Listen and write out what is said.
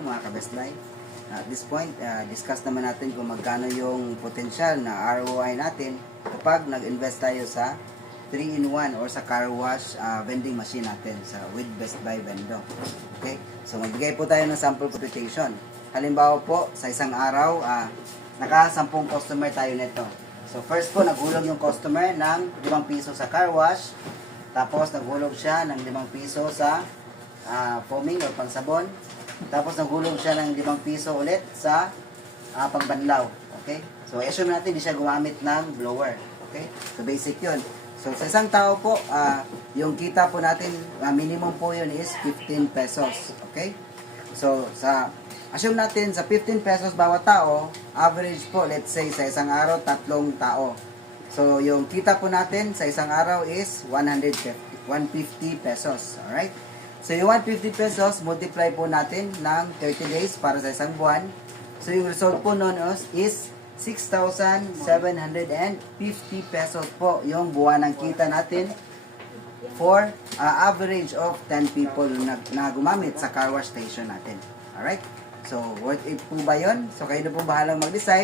mga ka-Best Buy. At this point, discuss naman natin kung magkano yung potential na ROI natin kapag nag-invest tayo sa 3-in-1 or sa car wash vending machine natin with Best Buy Vendo. Okay? So magbigay po tayo ng sample computation. Halimbawa po, sa isang araw, naka-10 customer tayo nito. So first po, naghulog yung customer ng 5 piso sa car wash. Tapos naghulog siya ng 5 piso sa foaming or pangsabon. Tapos naghulog siya ng 5 piso ulit sa pangbanlaw. Okay? So assume natin hindi siya gumamit ng blower. Okay? So basic yun. So sa isang tao po, yung kita po natin, minimum po yun is 15 pesos. Okay? So assume natin sa 15 pesos bawat tao, average po, let's say sa isang araw, 3 tao. So yung kita po natin sa isang araw is 150 pesos. Alright? So yung 150 pesos, multiply po natin ng 30 days para sa isang buwan. So yung result po nun is 6,750 pesos po yung buwan ng kita natin for average of 10 people na gumamit sa car wash station natin. Alright? So worth it po ba yun? So kayo na po bahalang mag-decide.